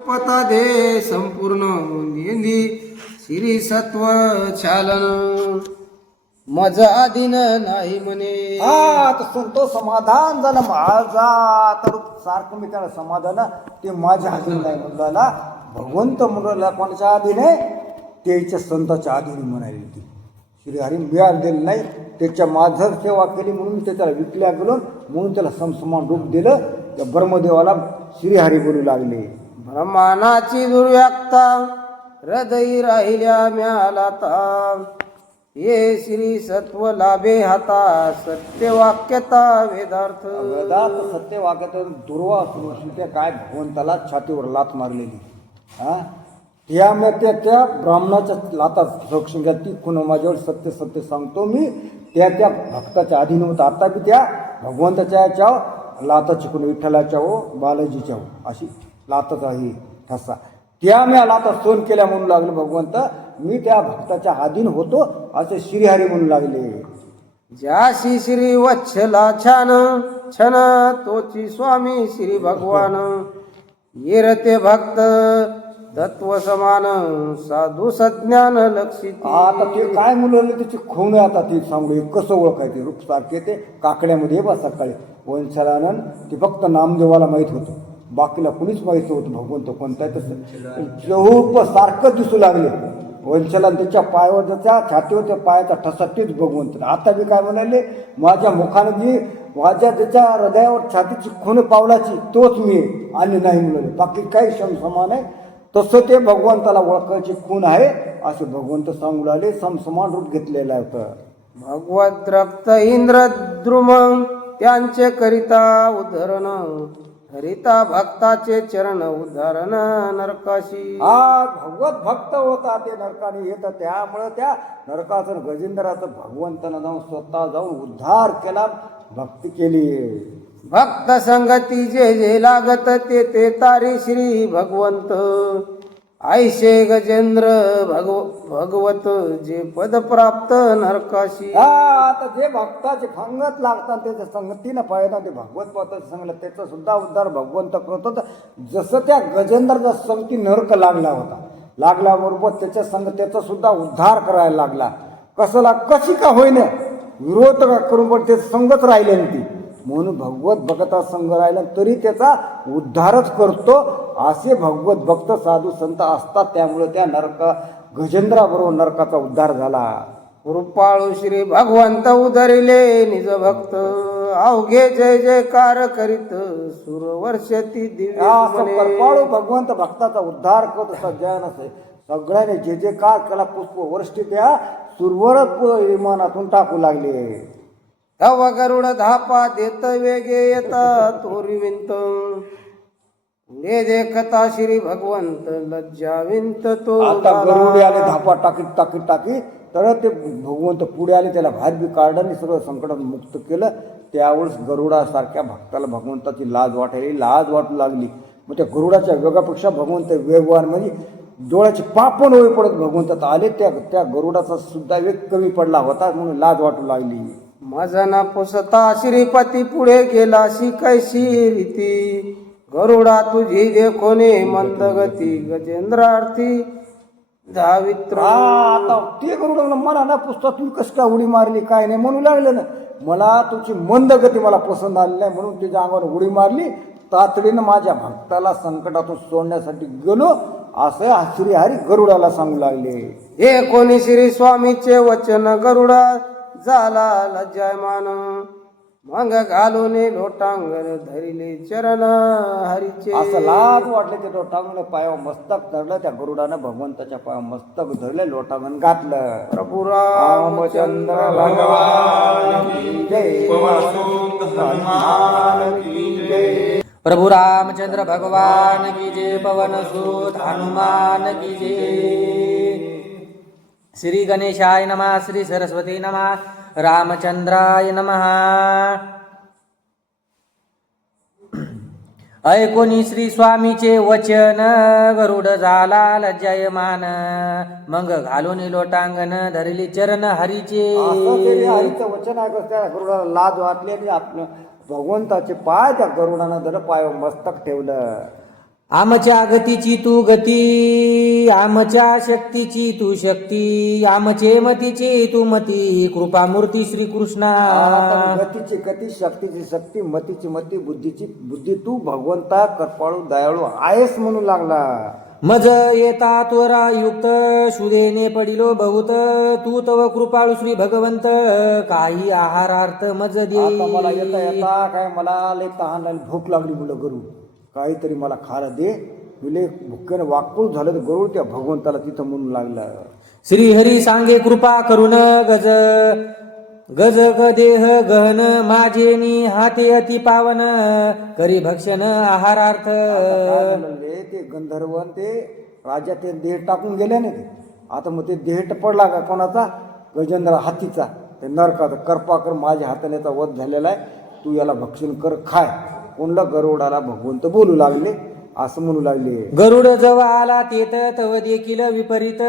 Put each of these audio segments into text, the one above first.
पता दे संपूर्ण निधी श्री सत्व चालन मज आधीन नाही म्हणे. हा तर संतोष समाधान झालं माझा तर सारखं मी त्याला समाधान ते माझ्या हातीने नाही म्हणला भगवंत म्हणला कोणाच्या आधीने त्याच्या संताच्या आधीने म्हणाली ती श्रीहरी मिळाल दिलं नाही त्याच्या माझं सेवा केली म्हणून ते त्याला विकल्या गेलो म्हणून त्याला समसमान रूप दिलं. त्या ब्रह्मदेवाला श्रीहरी बोलू लागले. ब्रह्मानाची दुर्व्यक्ता हृदयी राहिल्या म्यालाता ये श्री सत्व लाभे हाता सत्य वाक्यता वेदार्थ. वेदात सत्य वाक्यात दुर्वास त्या काय भगवंताला छातीवर लात मारलेली हा त्यामुळे त्या ब्राह्मणाच्या लातात रक्षण घ्या ती कुणा माझ्यावर सत्य सत्य सांगतो मी त्या भक्ताच्या अधीन होता. आता बी त्या भगवंताच्या याच्यावर लाता चिकून विठ्ठलाच्या हो बालाजीच्या हो अशी लातच आहे ठसा त्यामुळे लाता सोन केल्या म्हणून लागलं भगवंत मी त्या भक्ताच्या अधीन होतो असे श्रीहरी म्हणू लागले. ज्याशी श्री वत्सला छान छन तोची स्वामी श्री भगवान येरते भक्त तत्व समान साधू सज्ञान लक्षित. आता ते काय मुलं त्याची खोणे आता ते सांगू कसं ओळखायचे रूप सारखे ते काकड्यामध्ये बा सकाळी वंशलानंद ते फक्त नामदेवाला माहीत होतं बाकीला कुणीच माहीत होतं भगवंत कोणता आहे तसं रूप सारखं दिसू लागले. वंशलान त्याच्या पायावर त्याच्या छातीवर त्या पायाचा ठसा तेच भगवंत. आता मी काय म्हणाले माझ्या मुखाने जी माझ्या त्याच्या हृदयावर छातीची खून पावलाची तोच मी आणि नाही म्हणाले बाकी काही समान आहे तसं ते भगवंताला ओळखायची खून आहे असे भगवंत सांगू लागले. समसमान रूप घेतलेलं होतं. भगवत रक्त इंद्र द्रुम त्यांचे करिता उद्धरण हरिता भक्ताचे चरण उद्धरण नरकाशी. हा भगवत भक्त होता ते नरकाने येत त्यामुळे त्या नरकाचं गजेंद्राचं भगवंतानं जाऊन स्वतः जाऊन उद्धार केला भक्ती केली. भक्त संगती जे जे लागत ते ते तारी श्री भगवंत ऐशे गजेंद्र भगवत जे पद प्राप्त नरकाशी. हा आता जे भक्ताचे फंगत लागतात त्याच्या संगतीनं पाहिजे ते भगवत पाहतात सांगलं त्याचा सुद्धा उद्धार भगवंत करतो. जसं त्या गजेंद्राचा संगती नरक लागला होता लागल्याबरोबर त्याच्या संग त्याचा सुद्धा उद्धार करायला लागला. कशी का होईना विरोध करून पण ते संगत राहिले ती म्हणून भगवत भक्ता संघ राहिला तरी त्याचा उद्धारच करतो. असे भगवत भक्त साधू संत असतात त्यामुळे त्या गजेंद्राबरोबर नरकाचा उद्धार झाला. कृपाळू श्री भगवंत उधरिले निज भक्त अवघे जय जयकार करीत सुरवर्षती कृपाळू भगवंत भक्ताचा उद्धार करतो. सज्जन असे सगळ्याने जे जे कार केला पुष्प वर्षी त्या सुरवरच विमानातून टाकू लागले. तव गरुड धापा देत वेगे येता तोरी विंत पुढे देखता श्री भगवंत लज्जा विंत तो. आता गरुडे आले धापा टाकीत तर ते भगवंत पुढे आले त्याला बाहेर बी काढलं आणि सगळं संकटात मुक्त केलं. त्यावेळेस गरुडासारख्या भक्ताला भगवंताची लाज वाटू लागली. मग त्या गरुडाच्या वेगापेक्षा भगवंत वेगवान म्हणजे डोळ्याचे पापण होई पडत भगवंतात आले. त्या गरुडाचा सुद्धा वेग कमी पडला होता म्हणून लाज वाटू लागली. मजना पुसता श्रीपती पुढे गेला कैशी रीती गरुडा तुझी देखोने मंत गती गजेंद्रार्थी धावित्र. आता ते गरुड मला ना पुसता तुम्ही कस काय उडी मारली काय नाही म्हणू लागले ना मला तुझी मंद गती मला पसंत आली नाही म्हणून तिच्या अंगावर उडी मारली. तातडीनं माझ्या भक्ताला संकटातून सोडण्यासाठी गेलो असे श्रीहरी गरुडाला सांगू लागले. हे कोणी श्री स्वामीचे वचन गरुडा झाला लज्जायमान मग घालून लोटांगर धरिले चरण हरीचे. असं लाज वाटले ते लोटांगण पायावर मस्तक धरलं. त्या गरुडानं भगवंताच्या पायावर मस्तक धरले लोटांगण घातलं. प्रभू रामचंद्र भगवान की जय. प्रभु रामचंद्र भगवान की जय. पवन सुत हनुमान की जय. श्री गणेशाय नमः. श्री सरस्वती नमः. रामचंद्राय नमः. ऐकोनी श्री स्वामीचे वचन गरुड झाला लज्जायमान मग घालून लोटांगण धरली चरण हरीचे. हरीचं वचन ऐकत त्या गरुडाला लाज वाटली आणि आपलं भगवंताचे पाय त्या गरुडानं पायावर मस्तक ठेवलं. आमच्या गतीची तू गती, आमच्या शक्तीची तू शक्ती, आमचे मतीची तू मती, कृपामूर्ती श्री कृष्णा. आता गतीची गती, शक्तीची शक्ती, मतीची मती, बुद्धीची बुद्धी, तू भगवंता कृपाळू दयाळू आहेस म्हणू लागला. मज येता त्वरा युक्त, शुदेने पडिलो बहुत, तू तव कृपाळू श्री भगवंत, काही आहारार्थ मज दे. आता मला येता येता काय मला लय तहान लागली, भूक लागली मुलं गरुड, काहीतरी मला खायला दे. तुले भुक्यानं वाकूळ झालं तर गरुड त्या भगवंताला तिथं म्हणू लागला. श्रीहरी सांगे कृपा करून गज, गज ग देह गहन माझेनी हाते अति पावन, करी भक्षण आहारार्थ. काय म्हणले ते गंधर्वन ते राजा ते देह टाकून गेले ना ते. आता मग ते देह पडला का कोणाचा? गजेंद्र हातीचा. ते नरकाचा कृपा कर, माझ्या हाताने याचा वध झालेला आहे, तू याला भक्षण कर, खाय. कोणला? गरुडाला भगवंत बोलू लागले, असं म्हणू लागले. गरुड जवळ आला तेत तव देखील विपरीत,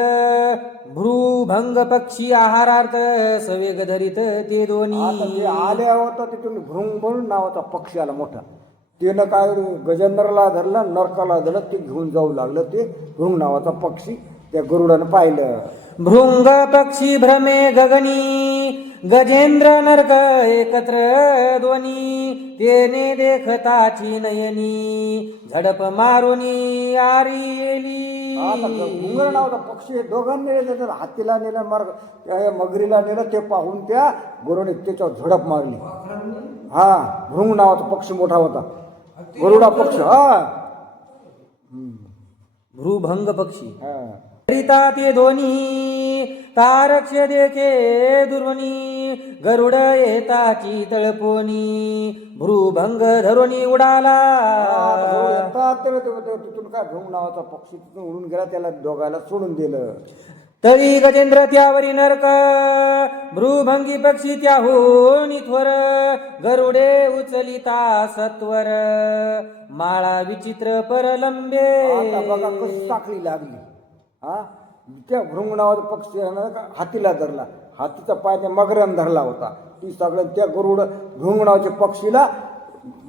भ्रूभंग पक्षी आहारार्थ सवेग धरीत ते आता ते दोन्ही. आले होता तिथून भृंग नावाचा पक्षी आला मोठा. त्यानं काय गजेंद्रला धरलं, नरकाला धरलं, ते घेऊन जाऊ लागलं. ते भृंग नावाचा पक्षी त्या गरुडानं पाहिलं. भृंग पक्षी भ्रमे गगनी, गजेंद्र नरक एकत्र दोन्ही, तेने देखताची नयनी, झडप मारुनी आरी येली. आता घुंगर नावाचा पक्षी हे दोघांनी नेलं, तर हातीला नेलं, मार्ग त्या मगरीला नेलं. ते पाहून त्या गरुडने त्याच्यावर झडप मारली. हा, भृंग नावाचा पक्षी मोठा होता, गरुडा पक्षी. हा, भ्रूभंग पक्षी हा. करिता ते दोन्ही, तारक्ष देखे दुर्वनी, गरुड येताची तळपोनी, भ्रूभंग धरुनी उडाला. तिथून काय भृंग नावाचा पक्षी तिथून उडून गेला, त्याला दोघायला सोडून दिलं. तळी गजेंद्र त्यावरी नरक, भ्रूभंगी पक्षी त्याहून थोर, गरुडे उचलिता सत्वर, माळा विचित्र परलंबे. आता बघा कशी साखळी लागली. हा, त्या भृंग नावाचा पक्षी हातीला धरला, हातीचा पाय त्या मगरानं धरला होता. ती सगळं त्या गरुड भृंग नावाच्या पक्षीला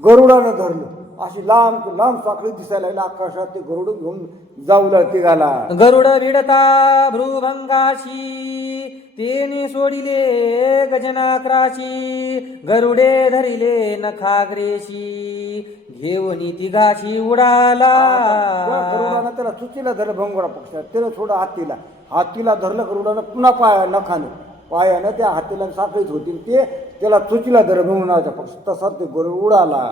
गरुडानं धरलं. अशी लांब लांब साखळी दिसायला लागली आकाशात. ते गरुड घेऊन जाऊ तिघाला. गरुड विडता भ्रूभंगाशी, तेने सोडिले गजनाक्राशी, गरुडे धरिले नखाग्रेशी, घेऊन तिघाशी उडाला. गरुडानं त्याला चुकीला धरलं भंगोरा पक्षाला, त्याला थोडं हातीला धरलं गरुडानं, पुन्हा पायानं त्या हातीला साखळीत होती. ते त्याला चुकीला धरलं भंग नावाचा पक्ष, तसा ते गरुड उडाला.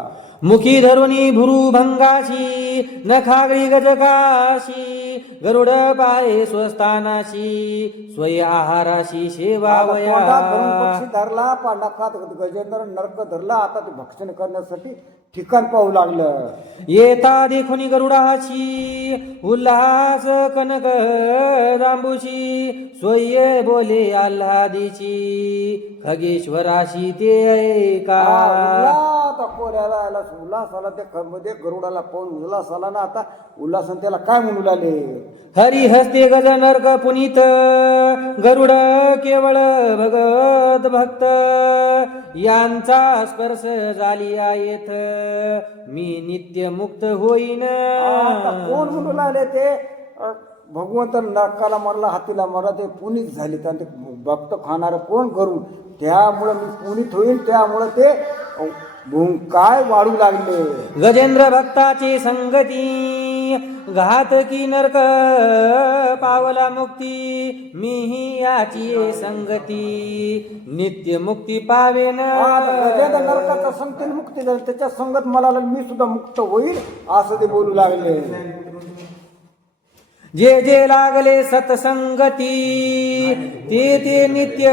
मुखी धरुनी भ्रूभंगाशी, नखाग्री गजकाशी, गरुड पाये स्वस्थानाशी, स्वय आहाराशी सेवावया. पक्षी धरला, नखात गजेंद्र नरक धरला. आता ते भक्षण करण्यासाठी ठिकाण पाहू लागलं. येता देखुनी गरुडाशी, उल्हास कनक जांबूशी, स्वय बोले आल्हादीची, खगेश्वराशी ते ऐका. आता कोऱ्याला आला उल्हास आला, त्या मध्ये गरुडाला पाहून उल्हास आला ना. आता उल्हासन त्याला काय म्हणू लागले? हरी हस्ते गज नर्क पुनीत, गरुड केवळ भगत भक्त, यांचा स्पर्श झाली येथ, मी नित्य मुक्त होईन. आता कोण म्हणू लागले? ते भगवंत नरकाला मारला, हातीला मारला, ते पुनीत झाले. ते भक्त खाणार कोण? गरुड. त्यामुळं मी पुनीत होईल, त्यामुळं ते काय वाढू लागले. गजेंद्र भक्ताची संगती, घातकी नरक पावला मुक्ती, मीही याची संगती, नित्य मुक्ती पावेन. गजेंद्र नरकाच्या संगतीने मुक्ती झाली, त्याच्या संगत मला मी सुद्धा मुक्त होईल, असं ते बोलू लागले. जे जे लागले सतसंगती, ते नित्य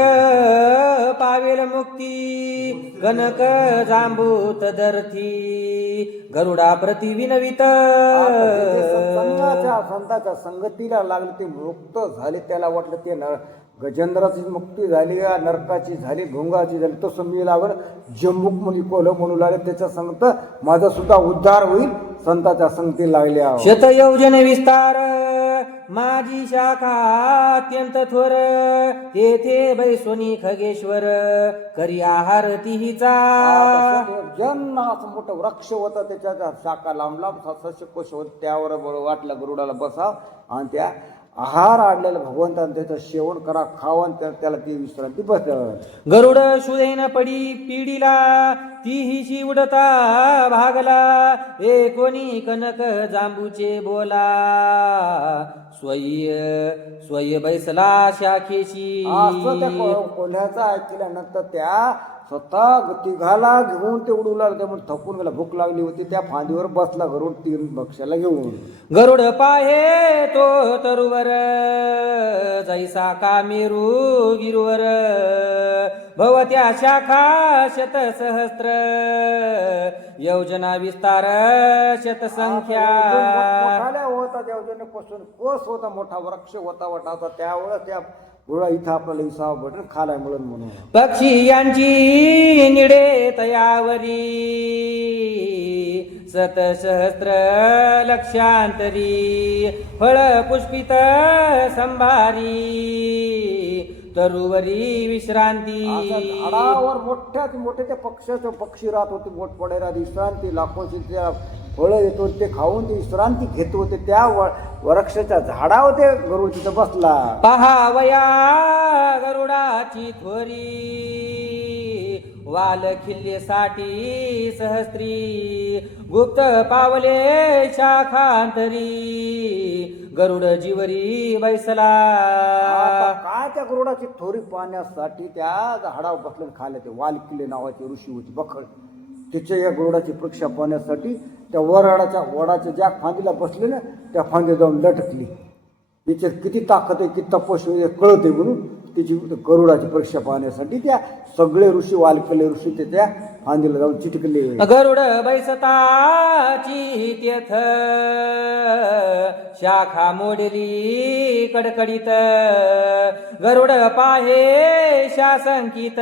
पावेल मुक्ती, कनक जांबूत दर्थी, गरुडा प्रति विनवित. संताच्या संगतीला लागले, ते मुक्त झाले. त्याला वाटलं ते गजेंद्राची मुक्ती झाली, नरकाची झाली, भृंगाची झाली. तसं मी लागलं जम्बुक मुली कोल म्हणू लागले. त्याच्या संगत माझा सुद्धा उद्धार होईल, संताच्या संगती लागल्या. शतयोजन विस्तार माझी शाखा अत्यंत थोर, तेथे बैसोनी खगेश्वर करी आहारती हिचा जन असं मोठं वृक्ष होतं, त्याच्या शाखा लांब लांब सस्यकोश होत, त्यावर वाटलं गरुडाला बसाव आणि त्या आहार आणलेला भगवंतानं त्याचं सेवन करा, खावं, त्याला ती विश्रांती बसत. गरुड सुदैन पडी पिढीला तीही उडता भागला कोणी कनक जांबूचे बोला स्वय बैसला शाखेशी. असं त्या कोल्ह्याचं ऐकल्यानंतर त्या स्वतः तिघाला घेऊन ते उडू लागले, म्हणून थकून गेला, भूक लागली होती, त्या फांदीवर बसला गरुड तीन भक्ष्याला घेऊन. गरुड पाहे तो तरुवर जैसा कामेरू गिरुवर भवत्या शाखा शतसहस्र योजना विस्तार शतसंख्या. मोठाल्या होता देवजनेपासून कोस होता, मोठा वृक्ष होता, वटाचा, त्यावेळेला त्या गुळा इथं आपल्याला इसावं बटन खालाय मिळून म्हणून. पक्षी यांची निडे तयावरी सतसहस्र लक्षांतरी फळ पुष्पित संभारी तरुवरी विश्रांती. झाडावर मोठ्यात मोठे त्या पक्ष्याचं पक्षी राहत होते, मोठमोठ्या विश्रांती, लाखोची त्या फळं येत होते, ते खाऊन ते विश्रांती घेत होते. त्या वृक्षाच्या झाडावर ते गरुड तिथं बसला. पहावया गरुडाची थोरी वाल खिल्लेसाठी सहस्त्री गुप्त पावले शाखांतरी गरुड जीवरी बैसला. आता काय त्या गरुडाची थोरी पाहण्यासाठी त्या झाडावर बसले खाले. ते वाल किल्ले नावाची ऋषी होती बखळ, तिच्या या गरुडाची परीक्षा पाहण्यासाठी त्या वडाच्या ज्या फांदीला बसले ना, त्या फांदी जाऊन लटकली. तिच्यात किती ताकद आहे, किती तपस्वी कळते म्हणून तिची गरुडाची परीक्षा पाहण्यासाठी त्या सगळे ऋषी, वालकले ऋषी ते त्या फांदीला जाऊन चिटकले. गरुड बैसताची तेथ शाखा मोडली कडकडीत गरुड पाहे शासंकित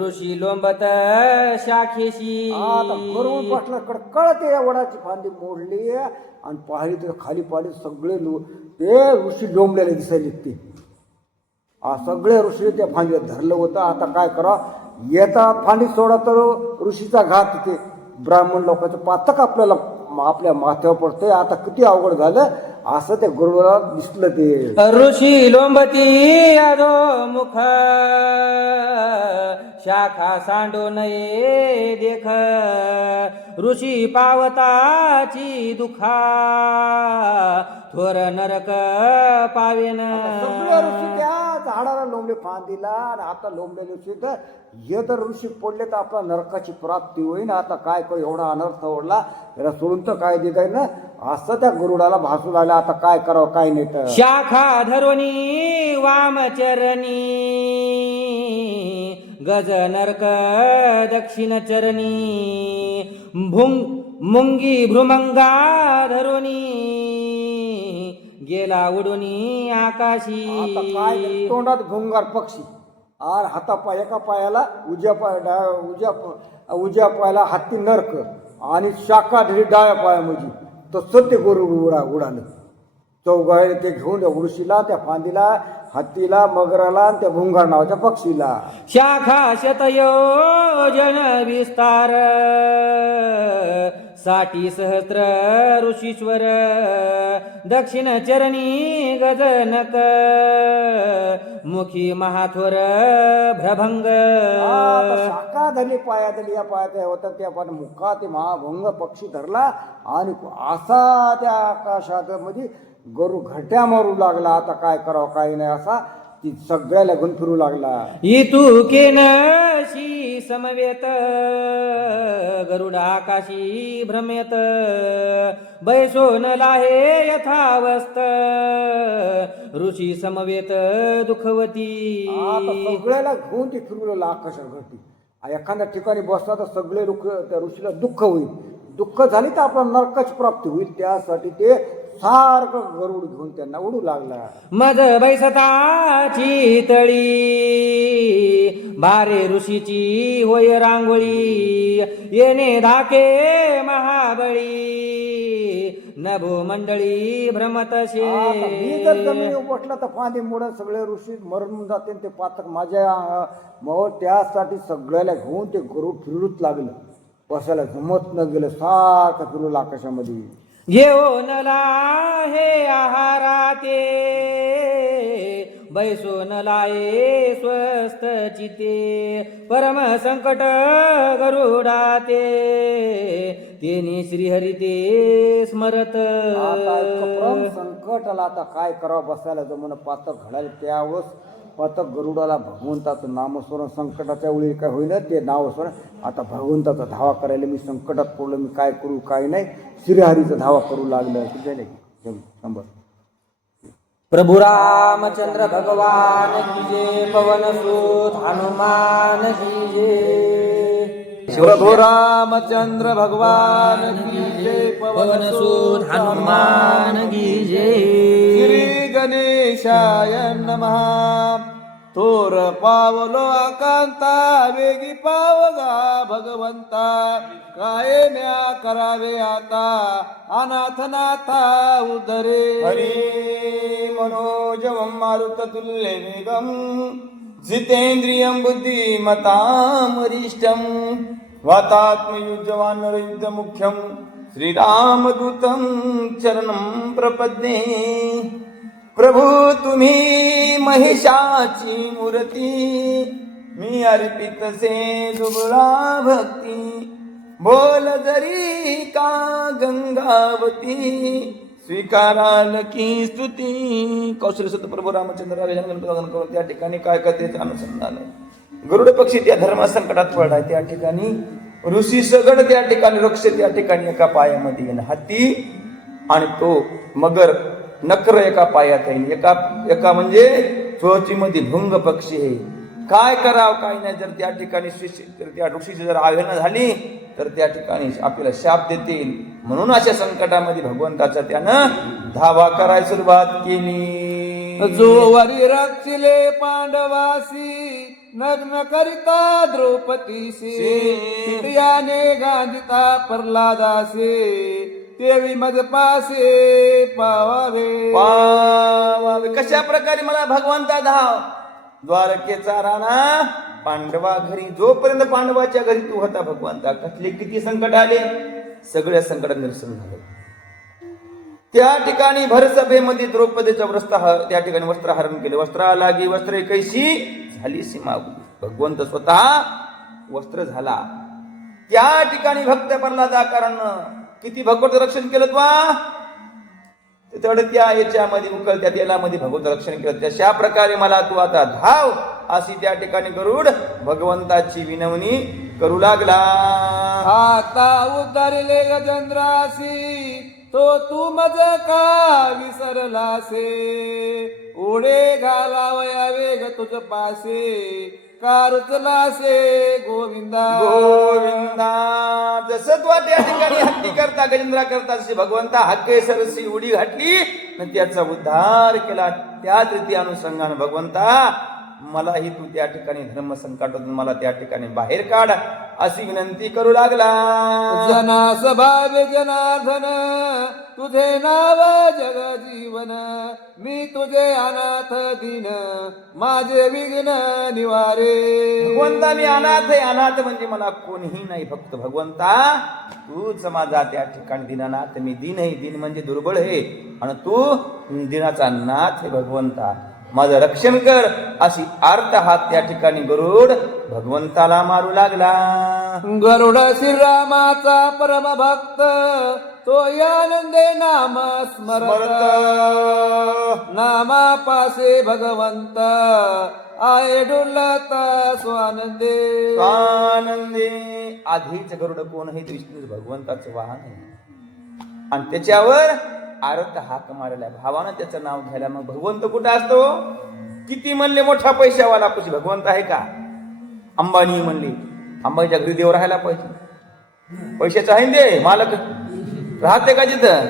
ऋषी लोंबत शाखेशी. आता गरुड बसला कडकळते, या वडाची फांदी मोडली आणि पाहिली तर खाली पाहिली सगळे ते ऋषी लोंबलेले दिसायले. ते सगळे ऋषी त्या फांदीला धरलं होतं. आता काय करा, येता फांदी सोडा तर ऋषीचा घात, ते ब्राह्मण लोकांचं पातक आपल्या माथ्यावर पडतंय. आता किती अवघड झालं असं त्या गरुडाला दिसलं. ते ऋषी लोंबती अधो मुख शाखा सांडो नये देख ऋषी पावताची दुखा थोर नरक पावेन. सगळे ऋषी त्या झाडाला लोंबले फांदीला, आणि आता लोंबलेले ऋषी तर हे तर ऋषी पडले तर आपला नरकाची प्राप्ती होईल. आता काय कर, एवढा अनर्थ ओढला, याला सोडून तर काय देत आहे ना, असं त्या गरुडाला भासू लागला. आता काय करावं काय नाही. तर शाखा धरोनी वामचरणी गज नरक दक्षिण चरणी मुंगी भ्रुमंगा धरोनी गेला उडूनी आकाशी. आता काय, तोंडात भुंगार पक्षी, आणि हातापाय एका पायाला उजव्या पायाला हत्ती नरक, आणि शाखाधरी डाव्या पायामध्ये तसं ते गरुड उडालं. चौघाळे ते घेऊन त्या ऋषीला, त्या फांदीला, हत्तीला, मगराला आणि त्या भुंगार नावाच्या पक्षीला. शाखा शतयोजन विस्तार साठी सहस्र ऋषीश्वर दक्षिण चरणी गजनक मुखी महाथोर भ्रभंग. शाखा धरली पायातली, या पायात होता त्या पण मुखा ते महाभंग पक्षी धरला, आणि असा त्या आकाशात मध्ये गरु घट्या मारू लागला. आता काय करावं काय नाही असा ती सगळ्याला गुण फिरू लागला. इतुकेनशी समवेत गरुड आकाशी भ्रमेत बैसोन लाहे यथावस्थ ऋषी समवेत दुखवती. आता सगळ्याला घेऊन ती फिरू लागला आकाशात घडती. एखाद्या ठिकाणी बसला तर सगळे त्या ऋषीला दुःख होईल. दुःख झाली तर आपला नरकाची प्राप्ती होईल. त्यासाठी ते सारखं गरुड घेऊन त्यांना उडू लागला. मज बैसताची तळी बारे ऋषीची होय रांगोळी येणे धाके महाबळी न भूमंडळी भ्रमतशे. आता मी जर जमिनीवर बसला तर फांदी मोडा सगळे ऋषी मरून जाते ते पातक माझ्या मग त्यासाठी सगळ्याला घेऊन ते गरुड फिरूच लागलं. बसायला जमत न गेलं, सारखं फिरवलं आकाशामध्ये. घेऊन हे आहारा ते बैसोन लाये स्वस्थ चिते परम संकट गरुडाते तेनी श्रीहरी ते स्मरत. आता इतकं संकट आला, आता काय करावं, बसायला जमून पातक घडायला. त्यावेळेस पातक गरुडाला भगवंताचं नामस्मरण, संकटाच्या वेळी काय होईना ते नावस्मरण. आता भगवंताचा धावा करायला मी संकटात पडलो, मी काय करू काय नाही, श्रीहरीचा धावा करू लागलं. किती नाही नंबर. प्रभु रामचंद्र भगवान की जय, पवन सुत हनुमान की जय. प्रभु रामचंद्र भगवान की जय, पवन सुत हनुमान की जय. श्री गणेशाय नमः. थोर पावलो आकांता वेगी पावगा भगवंता काय म्या करावे आता अनाथनाथा उदरे. हरी मनोजवं मारुततुल्य वेगं जितेंद्रियं बुद्धिमतां वरिष्ठं वातात्मयुज्यवान् नरयुद्धमुख्यं श्रीरामदूतं चरणं प्रपद्ये. प्रभू तुम्ही महिषाची मूर्ती मी अर्पित से दुबळा भक्ती बोल जरी का गंगावती स्वीकाराल की स्तुती. कौशल्य सुत प्रभू रामचंद्र करून त्या ठिकाणी काय करते अनुसंधान. गरुड पक्षी त्या धर्म संकटात पडलाय, त्या ठिकाणी ऋषी सगड त्या ठिकाणी वृक्ष त्या ठिकाणी एका पायामध्ये येणं हाती आणि तो मगर नकर एका पायात आहे. एका म्हणजे चोचीमध्ये भुंग पक्षी आहे. काय करावं काय नाही. जर त्या ठिकाणी त्या ऋषीची जर आवेदना झाली तर त्या ठिकाणी आपल्याला शाप देतील. म्हणून अशा संकटामध्ये भगवंताचा त्यानं धावा करायला सुरुवात केली. जो वरी रक्षिले पांडवासी नग्न करिता द्रौपदीसी याने गांधिता प्रल्हादासे तेवी मज पासे पावावे. कशा प्रकारे मला भगवंता धाव. द्वारकेचा राणा पांडवा घरी, जोपर्यंत पांडवाच्या घरी तू होता भगवंता कसले किती संकट आले, सगळ्या संकटात निरसन झालं. त्या ठिकाणी भरसभेमध्ये द्रौपदीचं त्या ठिकाणी वस्त्रहरण केले. वस्त्रालागी वस्त्रे कैशी झाली सीमा. भगवंत स्वतः वस्त्र झाला. त्या ठिकाणी भक्त प्रल्हादाकारानं किती भगवत रक्षण केलं तुला. तेवढे त्या याच्यामध्ये उकळत्या तेलामध्ये भगवत रक्षण केलं. तशा प्रकारे मला तू आता धाव अशी त्या ठिकाणी गरुड भगवंताची विनवणी करू लागला. आता उतरले गजेंद्रासी तो तू मज का विसरलासे उडे घालावया वेग तुझ पासे कारचलासे गोविंदा गोविंदा. जसं तू त्या ठिकाणी हत्ती करता गजेंद्रा करता तशी भगवंता हक्के सरसी उडी घातली आणि त्याचा उद्धार केला. त्याच रीती अनुषंगाने भगवंता मलाही तू त्या ठिकाणी धर्म संकटातून मला त्या ठिकाणी बाहेर काढ अशी विनंती करू लागला. जना स्वभाव जनार्दन तुझे नाव जग जीवन मी तुझे अनाथ दीन माझे विघ्न निवारे. भगवंता मी अनाथ आहे. अनाथ म्हणजे मला कोणीही नाही, फक्त भगवंता तूच माझा त्या ठिकाणी दीनानाथ. मी दीन आहे, दीन म्हणजे दुर्बळ आहे आणि तू दिनाचा नाथ आहे भगवंता. माझं रक्षण कर अशी अर्थ हात त्या ठिकाणी गरुड भगवंताला मारू लागला. गरुड श्रीरामाचा परम भक्त तो आनंदे नाम स्मरत नामा पासे भगवंत आये डुलत स्वानंदे स्वानंदे. आधीच गरुड कोण आहे? विष्णू भगवंताचं वाहन आहे आणि त्याच्यावर आरत हाक मारला. भावानं त्याचं नाव घ्यायला. मग भगवंत कुठं असतो? किती म्हणले मोठा पैशावाला पाशी भगवंत आहे का? अंबानी म्हणली, अंबानीच्या घरी देव राहायला पाहिजे. पैशाचं आहे दे मालक राहते का तिथं?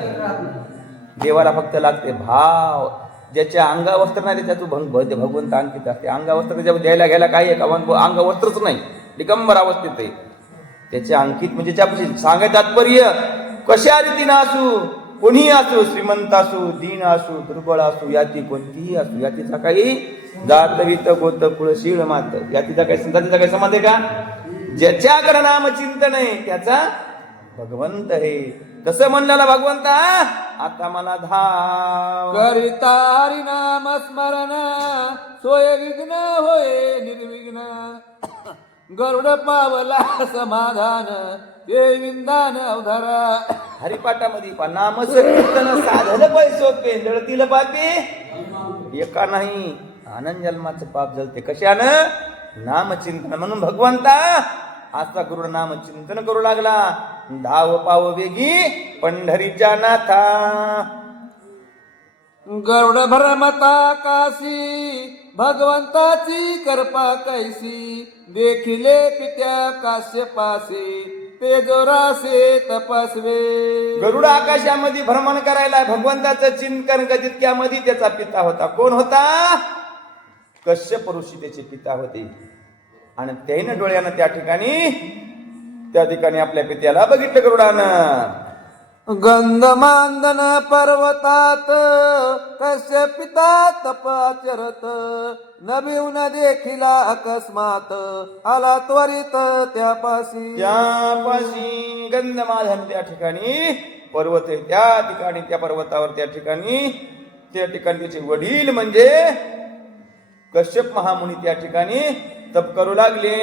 देवाला फक्त लागते भाव. ज्याच्या अंगावस्त्र नाही त्याच्या तू भगवंत अंकित असते. अंगावस्त्र त्याच्या द्यायला घ्यायला काही आहे का? अंगवस्त्रच नाही, दिगंबर अवस्थेत आहे त्याच्या अंकित. म्हणजे त्यापाशी सांगाय तात्पर्य कशा रीतीनं असू कोणीही असो, श्रीमंत असो, दीन असो, दुर्बळ असो, याती कोणतीही असो, यातीचा काही जात वित गोत कुळ शीळ मात, यातीचा काही संबंध आहे का? ज्याच्याकडे नाम चिंतन आहे त्याचा भगवंत आहे. तसं म्हणलेला भगवंता आता मला धाव. करिता हरिनाम स्मरण सोय विघ्न होय निर्विघ्न, गरुड पावला समाधान ये विंदान अवधारा. हरिपाठामध्ये नाम कीर्तन साधलं पैसो पेंदळतील पापी एका नाही आनंद जन्माचं पाप जळते. कशानं? नामचिंतन. म्हणून भगवंता आता गुरु नामचिंतन करू लागला. धाव पाव वेगी पंढरीच्या नाथा. गरुड भरमता काशी भगवंताची कृपा कैसी, देखिले पित्या काश्यपासी ते जोरासे तपस्वे. गरुड आकाशामध्ये भ्रमण करायला भगवंताचं चिंतन तितक्यामध्ये त्याचा पिता होता. कोण होता? कश्यप ऋषी त्याचे पिता होते. आणि त्यानं डोळ्यानं त्या ठिकाणी आपल्या पित्याला बघितलं गरुडानं. गंधमांदन पर्वतात कश्यपिता तपाचरत, नभिऊन देखिला अकस्मात आला त्वरित त्यापाशी. गंधमाधन त्या ठिकाणी पर्वत आहे. त्या ठिकाणी त्या पर्वतावर त्या ठिकाणी त्याचे वडील म्हणजे कश्यप महामुनी त्या ठिकाणी तप करू लागले.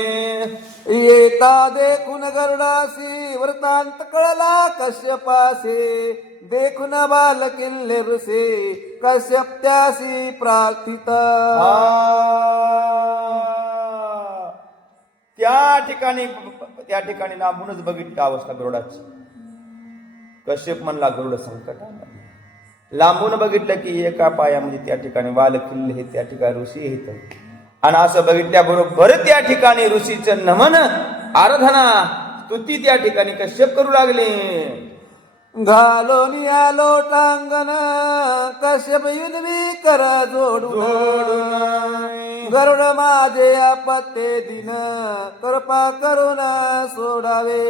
येता देखून गरुडासी वृत्तांत कळला कश्यपासी, देखून बाल किल्ले ऋषी कश्यप त्यासी प्रार्थित. त्या ठिकाणी लांबूनच बघितलं अवस्था गरुडाची. कश्यप म्हणला गरुड संकट आलं. लांबून बघितलं की एका पायामध्ये त्या ठिकाणी बाल किल्ले हे, त्या ठिकाणी ऋषी आहेत. आणि असं बघितल्याबरोबर त्या ठिकाणी ऋषीचं नमन आराधना स्तुती त्या ठिकाणी कश्यप करू लागले. घालोनी आलो टांगण कश्यप युद्वी कर जोडून, गरुड माझे आपत्ते दिन कृपा करून सोडावे.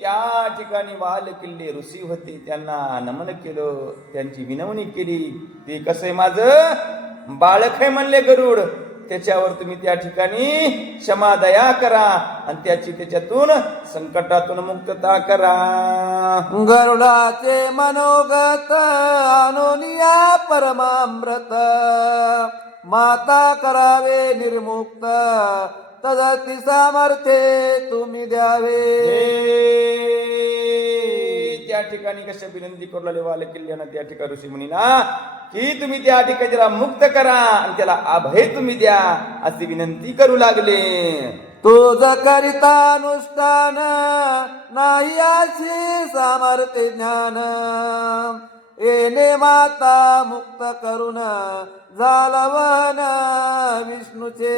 त्या ठिकाणी बाल किल्ले ऋषी होते. त्यांना नमन केलं, त्यांची विनवणी केली. ते कसं आहे माझं बाळक आहे म्हणले गरुड, त्याच्यावर तुम्ही त्या ठिकाणी क्षमा दया करा आणि त्याच्यातून संकटातून मुक्तता करा. गरुडाचे मनोगत अनुनिया परमामृत, माता करावे निर्मुक्त तदती सामर्थ्ये तुम्ही द्यावे. त्या ठिकाणी कशा विनंती करू लागले बाल किल्ल्यानं त्या ठिकाणी ऋषी मुनींना की तुम्ही त्या ठिकाणी त्याला मुक्त करा आणि त्याला अभय तुम्ही द्या अशी विनंती करू लागले. तुझ करिता अनुष्ठान नाही अशी सामर्थ्य ज्ञान, येणे माता मुक्त करून झालवन विष्णूचे.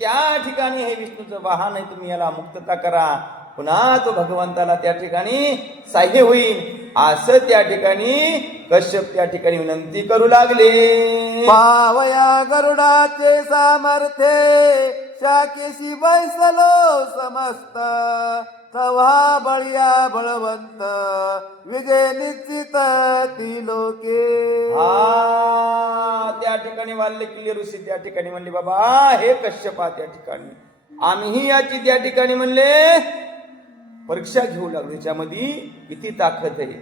त्या ठिकाणी हे विष्णूचं वाहन आहे, तुम्ही याला मुक्तता करा. पुन्हा तो भगवंताला त्या ठिकाणी साह्य होईल असं त्या ठिकाणी कश्यप त्या ठिकाणी विनंती करू लागले. पावया गरुडाचे सामर्थ्य शाकेशी बैसलो समस्त, तव्हा बळिया बळवंत विजय निश्चित ती लोके. त्या ठिकाणी वाल्ले किल्ले ऋषी त्या ठिकाणी म्हणले बाबा हे कश्यपा त्या ठिकाणी आम्ही याची त्या ठिकाणी म्हणले परीक्षा घेऊ लागलो. याच्यामध्ये किती ताकद आहे,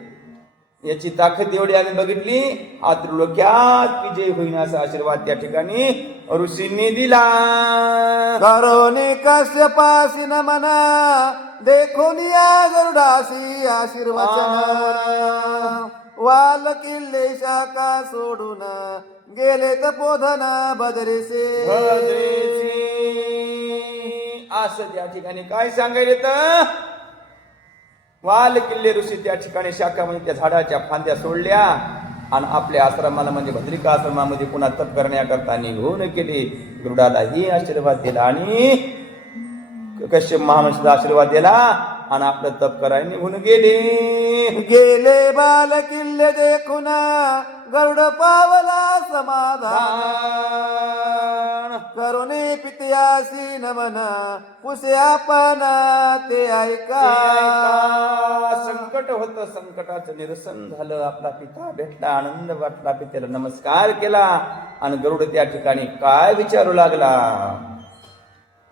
याची ताकद एवढी आम्ही बघितली. हा त्रिलोक्यात विजय होईन असा आशीर्वाद त्या ठिकाणी ऋषींनी दिला. करोनी कश्यपासी नमना देखून या गरुडासी आशीर्वचन, वाल किल्ले शाखा सोडून गेले तपोधन बदरेसे. असं त्या ठिकाणी काय सांगायला तर वाल किल्ले ऋषी त्या ठिकाणी शाखा म्हणजे त्या झाडाच्या फांद्या सोडल्या आणि आपल्या आश्रमाला म्हणजे भद्रिका आश्रमामध्ये पुन्हा तप करण्याकरता निघून गेले. गरुडालाही आशीर्वाद दिला आणि कश्यप महामंशाचा आशीर्वाद दिला आणि आपलं तप करायला निघून गेले. गेले बाल किल्ले देखून गरुड पावला समाधान. करुणे पित्यासी नमन पुसे आपण ते ऐका. संकट होतं, संकटाचं निरसन झालं. आपला पिता भेटला, आनंद वाटला, पित्याला नमस्कार केला आणि गरुड त्या ठिकाणी काय विचारू लागला.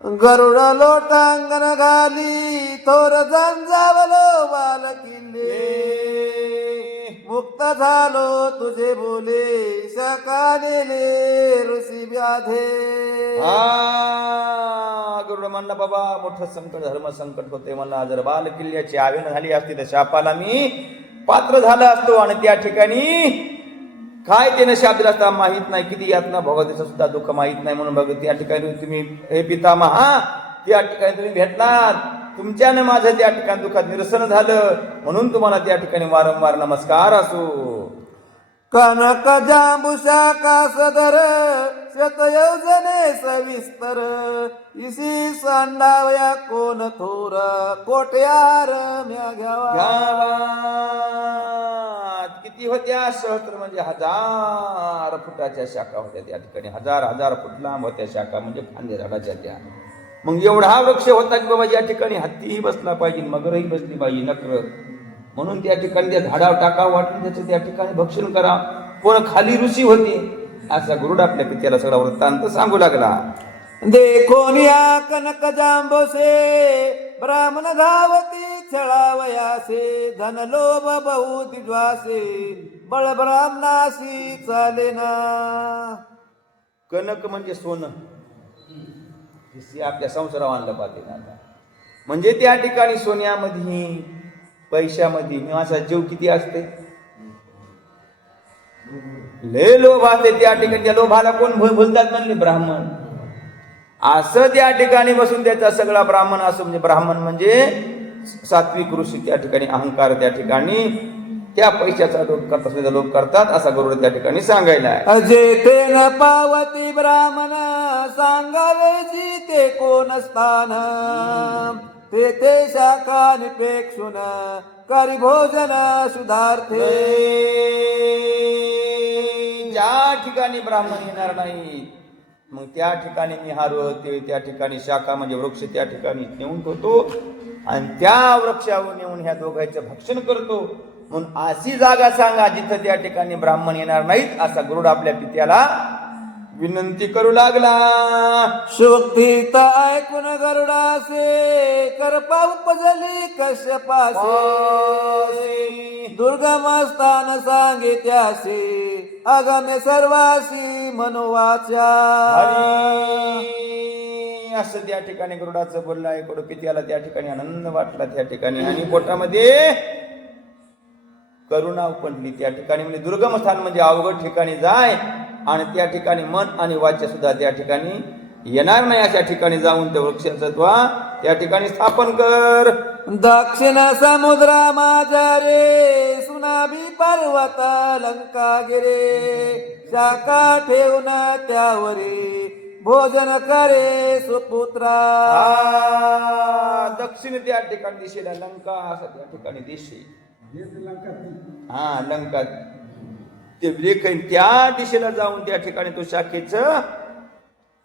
गरुड लोटांगण घाली थोर जंजावलो बाल किल्ले. मुक्त झालो तुझे बोले सकालेले ऋषी व्याधे. गरुड म्हणला बाबा मोठं संकट, धर्म संकट होते मला. जर बाल किल्ल्याची आवेदन झाली असती तर शापाला मी पात्र झाला असतो. आणि त्या ठिकाणी काय त्यानं शाप दिला असता माहित नाही. किती यातना भोगवतीचं सुद्धा दुःख माहित नाही. म्हणून बघ त्या ठिकाणी तुम्ही हे पितामहा त्या ठिकाणी तुम्ही भेटलात, तुमच्याने माझं त्या ठिकाणी दुःखात निरसन झालं, म्हणून तुम्हाला त्या ठिकाणी वारंवार नमस्कार असो. कनक जांबुशा कासधर शतयोजने सविस्तर. इसी सांडावया कोण थोर कोट्यार म्या घ्यावा. किती होत्या? सहस्त्र म्हणजे 1000 फुटाच्या शाखा होत्या त्या ठिकाणी. 1000 फूट लांब होत्या शाखा, म्हणजे फांद्या झाडाच्या त्या. मग एवढा वृक्ष होता की बाबा या ठिकाणी हत्तीही बसला पाहिजे, मगरही बसली पाहिजे, नकर. म्हणून त्या ठिकाणी त्या झाडावर टाकावं वाटून त्याचं त्या ठिकाणी भक्षण करा. कोण खाली ऋषी होते असा गरुड आपल्या पित्याला सगळा वृत्तांत सांगू लागला. देखोन या कनक जांबोसे ब्राह्मण धावती छळावयासे. धन लोभ बहुत ज्वासे बळ ब्राह्मणासी चालेना. कनक म्हणजे सोनं, आपल्या संसारावर आणलं पाहिजे ना. आता म्हणजे त्या ठिकाणी सोन्यामध्ये, पैशामध्ये माझा जीव किती असते, लय लोभ असते त्या ठिकाणी. त्या लोभाला कोण भुलतात म्हणले? ब्राह्मण. असं त्या ठिकाणी बसून त्याचा सगळा ब्राह्मण असं, म्हणजे ब्राह्मण म्हणजे सात्विक ऋषी त्या ठिकाणी अहंकार त्या ठिकाणी त्या पैशाचा लोभ करतात, लोभ करतात असा गरुड त्या ठिकाणी सांगायला आहे. अजेते न पावती ब्राह्मण सांगावेची ते कोण स्थान. ते शाखा निपेक्षुन करी भोजन सुधार्थे. ज्या ठिकाणी ब्राह्मण येणार नाही मग त्या ठिकाणी मी हारवते. त्या ठिकाणी शाखा म्हणजे वृक्ष त्या ठिकाणी नेऊन ठेवतो आणि त्या वृक्षावर नेऊन ह्या दोघांचं भक्षण करतो. म्हणून अशी जागा सांगा जिथं त्या ठिकाणी ब्राह्मण येणार नाहीत, असा गरुड आपल्या पित्याला विनंती करू लागला. शोक्तीत ऐकून गरुडासे करपा उपजली कश्यपासे. दुर्गम स्थान सांगे त्यासे अगम्य सर्वासी मनोवाच्या. असं त्या ठिकाणी गरुडाचं बोलणं ऐकून पित्याला त्या ठिकाणी आनंद वाटला त्या ठिकाणी. आणि पोटामध्ये करुणा उपटली त्या ठिकाणी. म्हणजे दुर्गम स्थान म्हणजे अवघड ठिकाणी जाय आणि त्या ठिकाणी मन आणि वाच्य सुद्धा त्या ठिकाणी येणार नाही अशा ठिकाणी जाऊन त्या वृक्षाचं त्या ठिकाणी स्थापन कर. दक्षिण समुद्रा माझ्या रे सुनाबी पर्वत लंका गिरे. शाखा ठेवून त्यावरी भोजन करे सुपुत्रा. दक्षिण त्या ठिकाणी दिशेला लंका असं त्या ठिकाणी दिशे. लंका ते लेखन त्या दिशेला जाऊन त्या ठिकाणी तो शाखेचं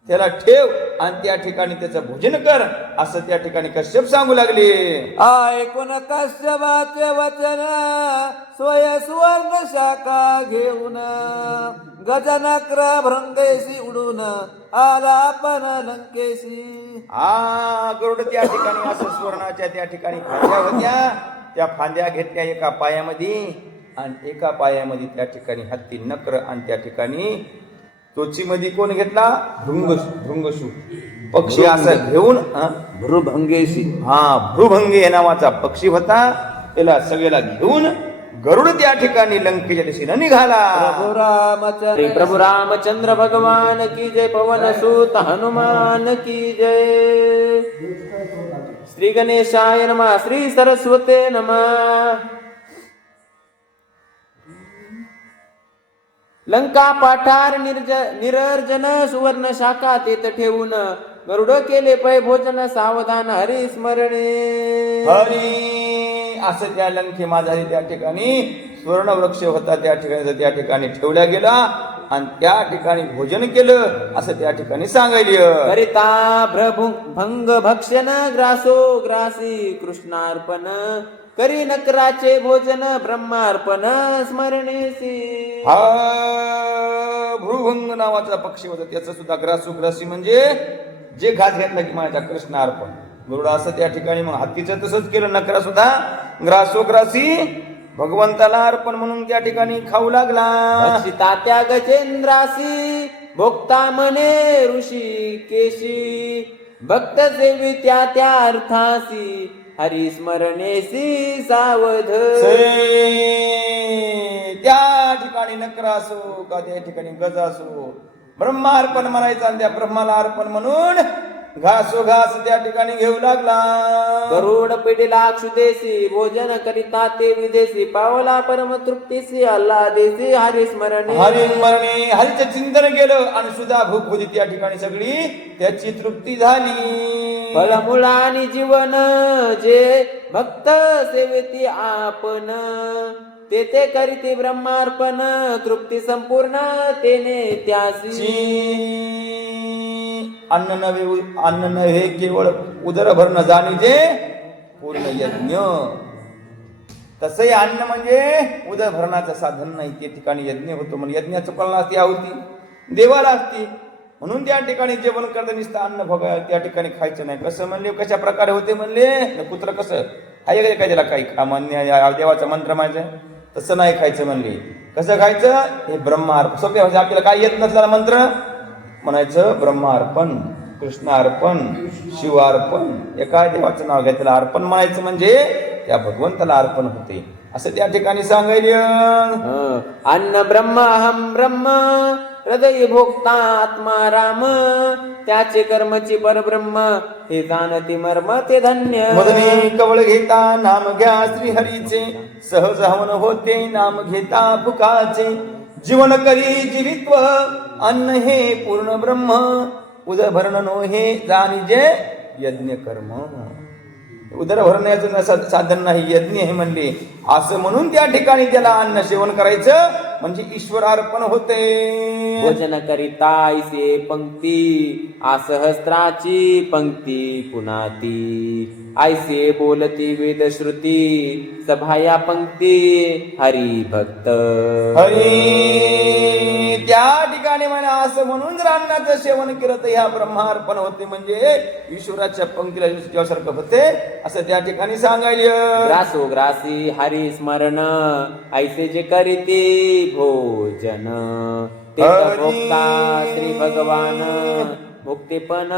त्याला ठेव आणि त्या ठिकाणी त्याचं भोजन कर असं त्या ठिकाणी कश्यप सांगू लागले. ऐकून कश्यपाचे वचन स्वय सुवर्ण शाखा घेऊन गजनक्र भृंगेशी उडून आला आपण लंकेशी. गरुड त्या ठिकाणी असं सुवर्णाच्या त्या ठिकाणी फांद्या होत्या. त्या फांद्या घेतल्या एका पायामध्ये आणि एका पायामध्ये त्या ठिकाणी हत्ती नक्र आणि त्या ठिकाणी तोचीमध्ये कोण घेतला? भृंगशू पक्षी असं घेऊन भृभंगेशी. भृभंगे हे नावाचा पक्षी होता. त्याला सगळ्याला घेऊन गरुड त्या ठिकाणी लंकेच्या दिशेने निघाला. प्रभु रामचंद्र भगवान की जय. पवन सुत हनुमान की जय. श्री गणेशाय नमः. श्री सरस्वते नमः. लंका पाठार निरर्जन सुवर्ण शाखा तेथ ठेवून गरुड केले पै भोजन सावधान हरी स्मरणे. हरी असं त्या लंके माझारी त्या ठिकाणी स्वर्ण वृक्ष होता, त्या ठिकाणी ठेवला गेला आणि त्या ठिकाणी भोजन केलं असं त्या ठिकाणी सांगायला. करिता भंग भक्षण ग्रासो ग्रासी कृष्णार्पण करी नकराचे भोजन ब्रह्मार्पण स्मरणेसी. हा भृभंग नावाचा पक्षी होता, त्याचं सुद्धा ग्रासोग्रासी म्हणजे जे घास घेतला की माझ्या कृष्ण अर्पण. गरुड असं त्या ठिकाणी मग हत्तीचं तसंच केलं, नकरा सुद्धा ग्रासोग्रासी भगवंताला अर्पण म्हणून त्या ठिकाणी खाऊ लागला. भक्षिता त्या गजेंद्रासी भोक्ता म्हणे ऋषी केशी भक्त सेवी त्या अर्थासी हरी स्मरणेसी सावध. त्या ठिकाणी नकरा असो का त्या ठिकाणी गज असो ब्रह्मार्पण म्हणायचं आणि त्या ब्रह्माला अर्पण म्हणून घासोघास त्या ठिकाणी घेऊ लागला. गरुड पिढीला अक्षुदेसी भोजन करिता ते विदेशी पावला परम तृप्तीसी आल्हादेसी हरी स्मरणे. हरी स्मरणे हरीचं चिंतन केलं आणि सुद्धा भूक होती त्या ठिकाणी सगळी त्याची तृप्ती झाली. फळमुळा आणि जीवन जे भक्त सेवेती आपण ते करीती ब्रह्मार्पण तृप्ती संपूर्ण तेने त्यासी. अन्न नव्हे केवळ उदर भरणं जाणीजे पूर्ण यज्ञ. तसंही अन्न म्हणजे उदर भरणाचं साधन नाही, ते ठिकाणी यज्ञ होतो. म्हणून यज्ञाचं फळ असते आहुती देवाला असते, म्हणून त्या ठिकाणी जेवण करता नुसतं अन्न भोगा त्या ठिकाणी खायचं नाही. कसं म्हणले, कशा प्रकारे होते म्हणले, कुत्र कसं आहे काय त्याला काही मान्य देवाचा मंत्र माझं तसं नाही खायचं म्हणले. कसं खायचं, हे ब्रह्मार्पण. सोपे म्हणजे आपल्याला काय येत नसला मंत्र म्हणायचं ब्रह्मार्पण, कृष्णार्पण, शिवार्पण, एका देवाचं नाव घ्या त्याला अर्पण म्हणायचं म्हणजे त्या भगवंताला अर्पण होते असं त्या ठिकाणी सांगायला. अन्न ब्रह्म अहम ब्रह्म हृदय भोक्ता आत्मा राम त्याचे कर्मची परब्रह्म हे जाणती मर्म ते धन्य. मदनी कवळ घेता नाम घ्या श्रीहरीचे सहज हवन होते नाम घेता फुकाचे. जीवन करी जीवित्व अन्न हे पूर्ण ब्रह्म उदर भरण नो हे जाणीजे यज्ञ कर्म. उदर भरण्याचं साधन नाही, यज्ञ हे म्हणले असं म्हणून त्या ठिकाणी त्याला अन्न सेवन करायचं म्हणजे ईश्वर अर्पण होते. भोजन करिता ऐसे पंक्ती आसहस्त्राची पंक्ती पुन्हा ती ऐसे बोलती वेद श्रुती सभाया पंक्ती हरी भक्त. हरी त्या ठिकाणी म्हणा असं म्हणून जर अन्नाचं सेवन केलं तर ह्या ब्रह्मार्पण होते म्हणजे ईश्वराच्या पंक्तीला जेव्हासारखं होते असं त्या ठिकाणी सांगायला. ग्रासो ग्रासी हरी स्मरण ऐसे जे करीते भोजन ते भोक्ता श्री भगवान मुक्तीपण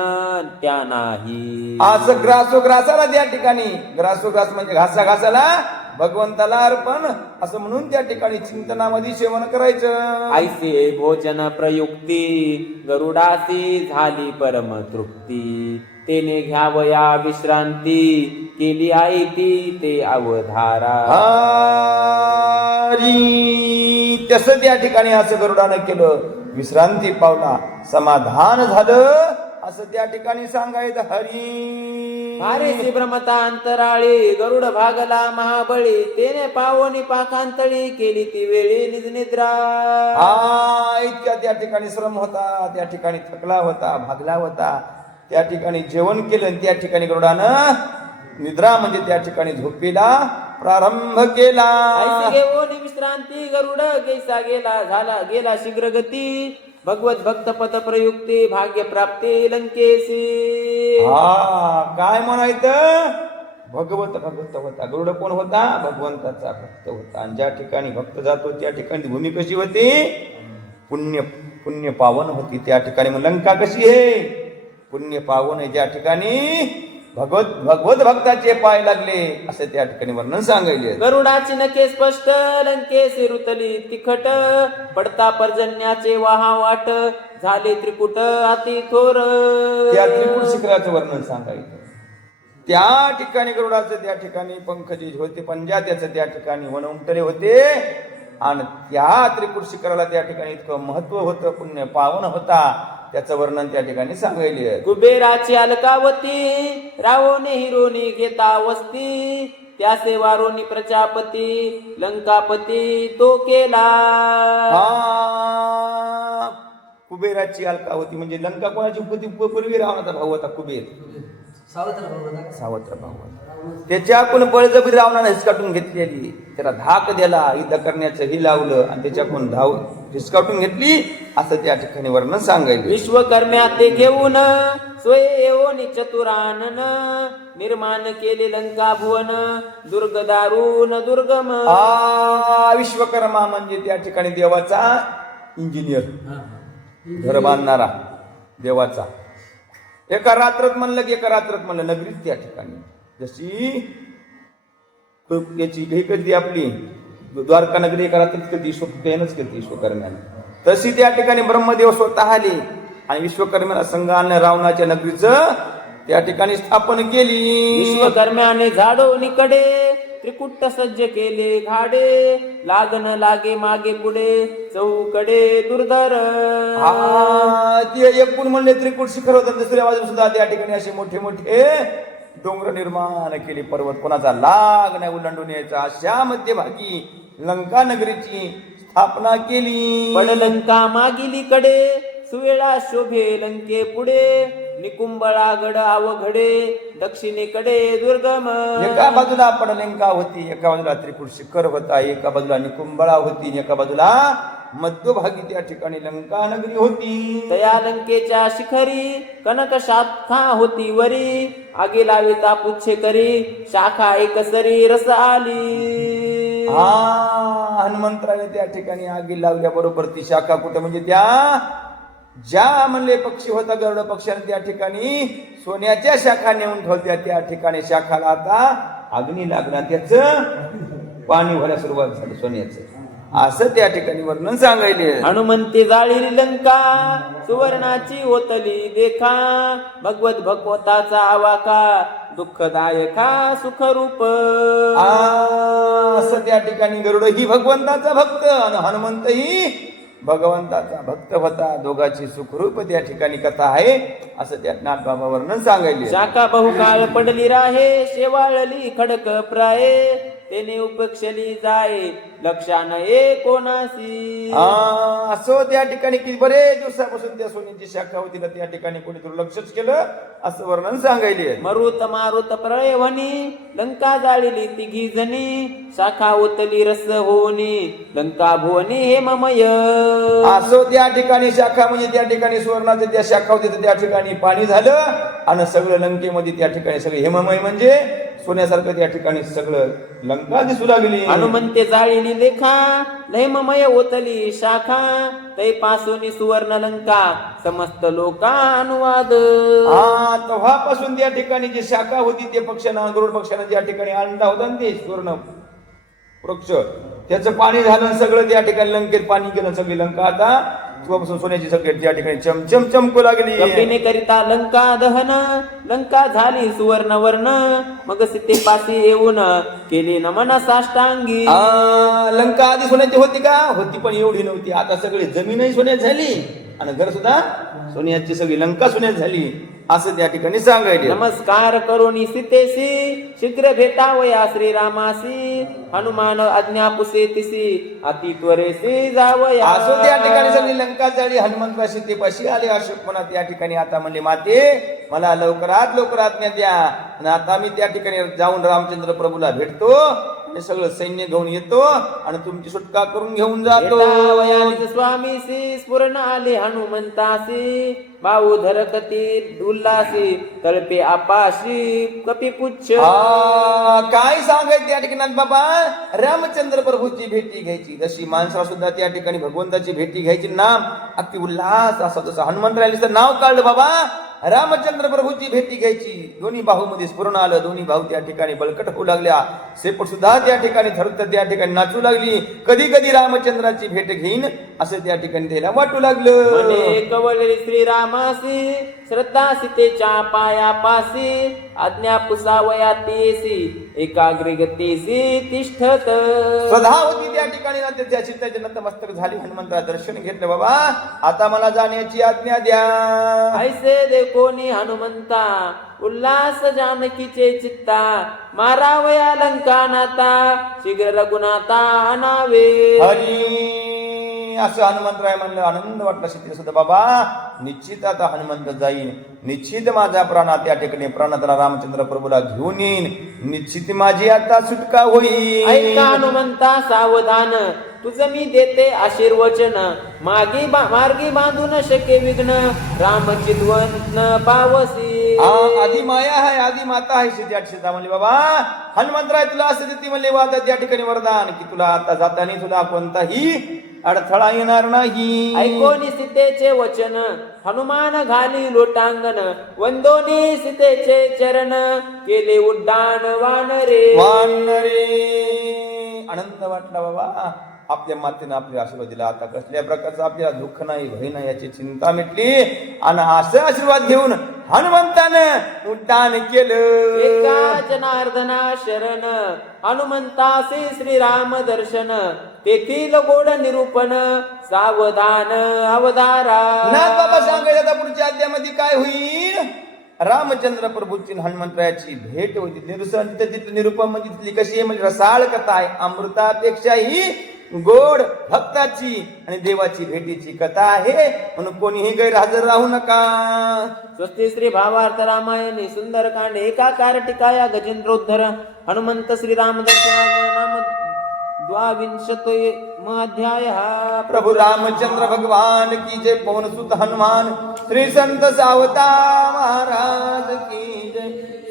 त्या नाही. असं ग्रासोग्रासाला त्या ठिकाणी ग्रासोग्रास म्हणजे घासा घासाला भगवंताला अर्पण असं म्हणून त्या ठिकाणी चिंतनामध्ये सेवन करायचं. ऐसे भोजन प्रयुक्ती गरुडासी झाली परम तृप्ती तेने घ्यावया विश्रांती केली आई ती ते अवधारा. हरी तसं त्या ठिकाणी असं गरुडानं केलं, विश्रांती पावला, समाधान झालं असं त्या ठिकाणी सांगायचं. हरी भारेसी भ्रमता अंतराळी गरुड भागला महाबळी तेने पावनी पाखांतळी केली ती वेळी निज निद्रा. इतक्या त्या ठिकाणी श्रम होता, त्या ठिकाणी थकला होता, भागला होता, त्या ठिकाणी जेवण केलं आणि त्या ठिकाणी गरुडानं निद्रा म्हणजे त्या ठिकाणी झोपेला प्रारंभ केला. ऐसे घेऊन विश्रांती गरुड कैसा गेला झाला गेला शीघ्र गती भगवत भक्त पद प्रयुक्ती भाग्य प्राप्ती लंकेसी. काय म्हणायचं, भगवत होता. गरुड कोण होता, भगवंताचा भक्त होता. आणि ज्या ठिकाणी भक्त जातो त्या ठिकाणी भूमी कशी होती, पुण्य पावन होती. त्या ठिकाणी मग लंका कशी आहे, पुण्य पावन आहे. ज्या ठिकाणी भगवत भक्ताचे पाय लागले असे त्या ठिकाणी वर्णन सांगायले. गरुडाची नखे स्पष्ट लंकेसी रुतली तिखट पडता पर्जन्याचे वाहा वाट झाले त्रिकुट अति थोर. त्या त्रिकुट शिखराचं वर्णन सांगायचं. त्या ठिकाणी गरुडाचं त्या ठिकाणी पंख जे होते पंजा त्याचं त्या ठिकाणी वन उमटले होते आणि त्या त्रिकुट शिखराला त्या ठिकाणी इतकं महत्व होतं, पुण्य पावन होता त्याचं वर्णन त्या ठिकाणी सांगायले. कुबेराची अलकावती रावणे हिरोनी घेता वस्ती त्यासे वारोनी प्रजापती लंकापती तो केला. हा कुबेराची अलकावती म्हणजे लंका कोणाची होती? पूर्वी रावणाचा भाऊ होता कुबेर, सावत्र भाऊ होता. त्याच्याकडून बळजबरी रावणाने हिसकाटून घेतलेली, त्याला धाक दिला, युद्ध करण्याचं ही लावलं आणि त्याच्याकडून धाव हिसकाटून घेतली असं त्या ठिकाणी वर्णन सांगायचं. विश्वकर्म्या ते घेऊन स्वयं चतुरानन निर्माण केले लंका भुवन दुर्ग दारुण दुर्गम. विश्वकर्मा म्हणजे त्या ठिकाणी देवाचा इंजिनियर, घर बांधणारा देवाचा. एका रात्रात म्हणलं की एका रात्रात म्हणलं नगरीत त्या ठिकाणी जशी याची हे करते आपली द्वारका नगरी एका रात्रीत करते, त्यानंच करते विश्वकर्म्याने. तशी त्या ठिकाणी ब्रह्मदेव स्वतः आले आणि विश्वकर्म्याला संघाने रावणाच्या नगरीचं त्या ठिकाणी स्थापन केली. विश्वकर्म्याने झाडो निकडे त्रिकुट्ट सज्ज केले घाडे लागन लागे मागे पुढे चौकडे दुर्धर. ते एकूण म्हणले त्रिकुट शिखर होतं. दुसऱ्या बाजूला सुद्धा त्या ठिकाणी असे मोठे मोठे डोंगर निर्माण केले. पर्वत कोणाचा लाग नाही उल्लंडून यायचा अशा मध्यभागी लंका नगरीची स्थापना केली. पड लंका मागिली कडे सुवेळा शोभे लंके पुढे निकुंबळागड अवघडे दक्षिणेकडे दुर्गम. एका बाजूला पडलंका होती, एका बाजूला त्रिकुट शिखर होता, एका बाजूला निकुंबळा होती, एका बाजूला मध्यभागी त्या ठिकाणी लंका नगरी होती. तया लंकेच्या शिखरी कनक शाखा होती वरी आगे लाविता पुच्छे करी शाखा एकसरी रस आली. हनुमंतराने त्या ठिकाणी आगी लावल्या बरोबर ती शाखा कुठे म्हणजे त्या ज्या म्हणले पक्षी होता गरुड पक्षाने त्या ठिकाणी सोन्याच्या शाखा नेऊन ठेवत्या. त्या ठिकाणी शाखाला आता अग्नी लागला, त्याच पाणी व्हायला सुरुवात झाली सोन्याचं, असं त्या ठिकाणी वर्णन सांगायले. हनुमंती जाळी लंका सुवर्णाची ओतली देखा भगवत भगवताचा आवाका दुःखदायका सुखरूप. असं त्या ठिकाणी गरुड ही भगवंताचा भक्त आणि हनुमंत ही भगवंताचा भक्त होता. दोघांची सुखरूप त्या ठिकाणी कथा आहे असं त्या नाथबाबा वर्णन सांगायले. शाखा बहुकाळ पडली राहे शेवाळली खडक प्राये तेने उपक्षली जाय लक्षान कोणासी. असो त्या ठिकाणी की बरेच दिवसापासून त्या सोन्याची शाखा होती ना, त्या ठिकाणी कोणी दुर्लक्षच केलं असं वर्णन सांगायले. मरुत मारुत प्रळय वनी लंका जाळली तिघी जणी शाखा ओतली रस होनी लंका भुवनी हेममय. असो त्या ठिकाणी शाखा म्हणजे त्या ठिकाणी सुवर्णाचे त्या शाखा होती त्या ठिकाणी पाणी झालं आणि सगळं लंकेमध्ये त्या ठिकाणी सगळे हेममय म्हणजे सोन्यासारखं त्या ठिकाणी सगळं लंका दिसू लागली. हनुमंते जाळीली लेखा लयममय ओतली शाखा तै पासून सुवर्ण लंका समस्त लोका अनुवाद. तेव्हापासून त्या ठिकाणी जी शाखा होती ते पक्षानं गरुड पक्षानं त्या ठिकाणी अंडा होता ना ते सुवर्ण वृक्ष त्याचं पाणी झालं सगळं त्या ठिकाणी लंकेत पाणी गेलं. सगळी लंका आता तेव्हापासून सोन्याची सगळी त्या ठिकाणी चमचम चमकू लागली. कपिने करिता लंका दहन लंका झाली सुवर्ण वर्ण मग सीतेपाशी येऊन केली नमन साष्टांगी. लंका आधी सोन्याची होती का? होती पण एवढी नव्हती. आता सगळी जमीनही सोन्यात झाली आणि घर सुद्धा सोन्याची सगळी लंका सोन्यात झाली असं त्या ठिकाणी सांगायले. नमस्कार करोनी सीतेसी शीघ्र भेटावया श्रीरामासी हनुमान आज्ञा पुसेतिसी अति त्वरेसी जावया. असो त्या ठिकाणी सगळी लंका झाली. हनुमंतराव सीतेपाशी आले. अशोक म्हणा त्या ठिकाणी आता म्हणले माते मला लवकरात आज्ञा द्या आणि आता मी त्या ठिकाणी जाऊन रामचंद्र प्रभूला भेटतो आणि सगळं सैन्य घेऊन येतो आणि तुमची सुटका करून घेऊन जातो. स्वामीसी स्फुरण आले हनुमंतासी भाऊ धरकती उल्लासी तळपे आपाशी कपी पुच्छ. काय सांगायचं त्या ठिकाणी बाबा रामचंद्र प्रभूची भेटी घ्यायची जशी माणसाला सुद्धा त्या ठिकाणी भगवंताची भेटी घ्यायची नाम अति उल्हास असा जसं हनुमंतरायाचं नाव काढलं बाबा रामचंद्र प्रभूची भेटी घ्यायची. दोन्ही बाहूमध्ये स्फुरण आलं. दोन्ही भाऊ त्या ठिकाणी बळकट होऊ लागल्या. शेपट सुद्धा त्या ठिकाणी थरत त्या ठिकाणी नाचू लागली. कधी कधी रामचंद्राची भेट घेईन असं त्या ठिकाणी त्याला वाटू लागलं. कवळली श्रीरामासी श्रद्धा सीतेच्या पायापासी आज्ञा पुसावया तेसी एकाग्रगतेसी तिष्ठत. स्वधावती त्या ठिकाणी ना त्याच्या चित्ताचे नतमस्तक झाली. हनुमंतरा दर्शन घेतलं. बाबा आता मला जाण्याची आज्ञा द्या. ऐसे देखोनी हनुमंता उल्हास जानकीचे चित्ता मारावया लंका नाता शीघ्र रघुनाथा आणावे. हरी असं हनुमंतराय म्हणलं. आनंद वाटला सीतेला सुद्धा. बाबा निश्चित आता हनुमंत जाईन. निश्चित माझा प्राणा त्या ठिकाणी प्राणातला रामचंद्र प्रभूला घेऊन येईन. निश्चित माझी आता सुटका होईल. ऐका हनुमंता सावधान तुझं मी देते आशीर्वचन मार्गी बांधू न शके विघ्न राम चितवन पावसी. आधी माया आहे आधी माता आहे सीता म्हणली. बाबा हनुमंतराय तुला असं देते म्हणले वादा त्या ठिकाणी वरदान की तुला आता जाताना तुला कोणताही अडथळा येणार नाही. ऐकोनी सीतेचे वचन हनुमान घाली लोटांगण वंदोनी सीतेचे चरण केले उड्डाण वानरे. आनंद वाटला. बाबा आपल्या मातेनं आपले आशीर्वाद दिला. आता कसल्या प्रकारचं आपल्याला दुःख नाही भय नाही याची चिंता मिटली. आणि असं आशीर्वाद घेऊन हनुमंतानं उड्डाण केलं. एका जनार्दना शरण हनुमंतासी श्रीराम दर्शन तेथील गोड निरूपण सावधान अवधारा. नाथ बाबा सांगायचं आता पुढच्या अध्यायामध्ये काय होईल. रामचंद्र प्रभूची हनुमंतरायाची भेट होती. तिथलं निरूपण म्हणजे तिथली कशी आहे म्हणजे रसाळ कथा आहे. अमृतापेक्षाही गोड भक्ताची आणि देवाची भेटीची कथा आहे. म्हणून कोणीही गैरहजर राहू नका. स्वस्ती श्री भावार्थ रामायणी सुंदरकांड एकाकार टिकाया गजेंद्रोद्धर हनुमंत श्रीराम दर्शनाम द्वाविंशतोऽध्याय. प्रभु रामचंद्र भगवान की जय. पवन सुत हनुमान श्री संत सावता महाराज की जय.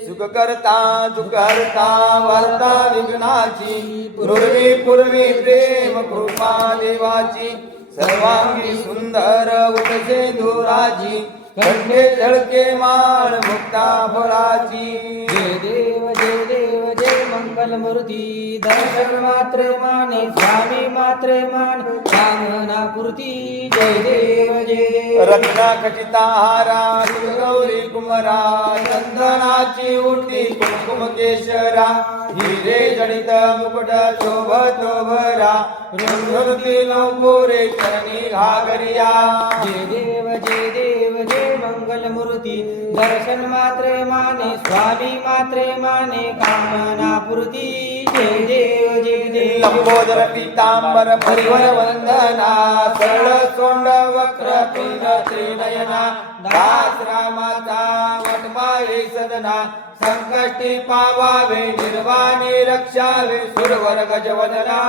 सुख करता दुख हरता वार्ता विघ्नाची पूर्वी प्रेम कृपा देवाची सर्वांगी सुंदर उठसे दुराची खंडे झळके माळ मुक्ता फळाची. जय देव जय देव जय मंगलमूर्ती दर्शन मात्र माने स्वामी मात्र मान कामना पूर्ती. जय देव जय देव. रत्ना खचिता हारा गौरी कुमरा चंदनाची उठी कुमकुम केशरा हिरे जडित मुकुट शोभतो भरा रंगती नवपुरे चरणी घागरिया. जय देव जय देव जय मंगलमूर्ती दर्शन मात्र माने स्वामी मात्र माने कामना पूर्ती. जय देव जय देव. लंबोदर पीतांबर परिवर वंदना सरळ सोंड वक्र पिंड त्रिनयना दास रामाचा वटमाये सदना संकटी पावावे निर्वाणी रक्षावे सुरवर गजवदना.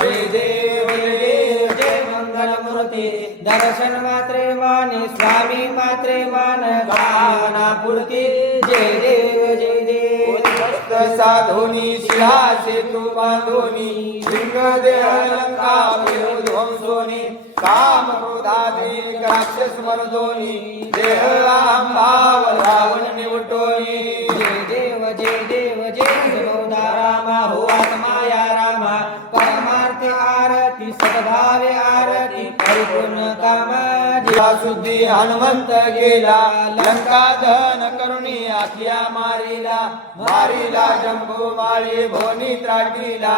जय देव जय देव जय मंगलमूर्ती दर्शन मात्रे माने स्वामी मात्रे मान कामना पूर्ती. जय देव जय देव. साधोनी शिला सेतू बांधोनी सिंह देह लंका ध्वंसोनी काम क्रोधादी राक्षस मर्दोनी देह अहम भाव रावण निवटोनी. जय देव जय देव जय गौदा रामा हो आत्माया रामा परमार्थ आरती सद्भावे आरती परिपूर्ण कामा. शुद्धी हनुमंत गेला लंका दहन करुणी आखिया मारिला जंबू माळी भोनी त्राटीला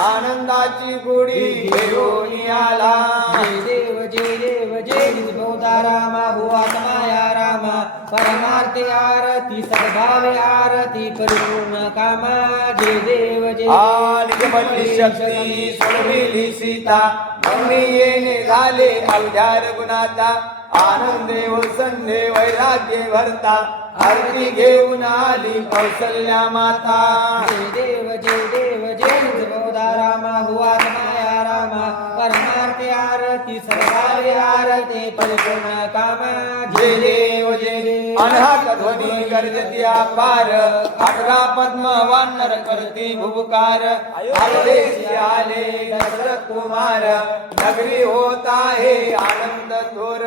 आनंदाची गुढी घेऊन आला. जय देव जय देव जय गौदा रामा हो आत्माया रामा परमार्थ आरती सद्भावे आरती परिपूर्ण कामा. जय देव जय. आणि म्हणली शक्ती सोडविली सीता मगनी येणे झाले अवघ्या रघुनाथा आनंदे वसंदे वैराग्य भरता आरती घेऊन आली कौसल्या माता. जय देव जय गौदा रामा हो आत्माया रामा परमार्थ आरती सद्भावे आरती परिपूर्ण कामा. जय देव जय देव. अनहत ध्वनी गर्जती अपार अठरा पद्म वानर करती भुवकार आदेशी आले दशरथ कुमार नगरी होत आहे आनंद थोर.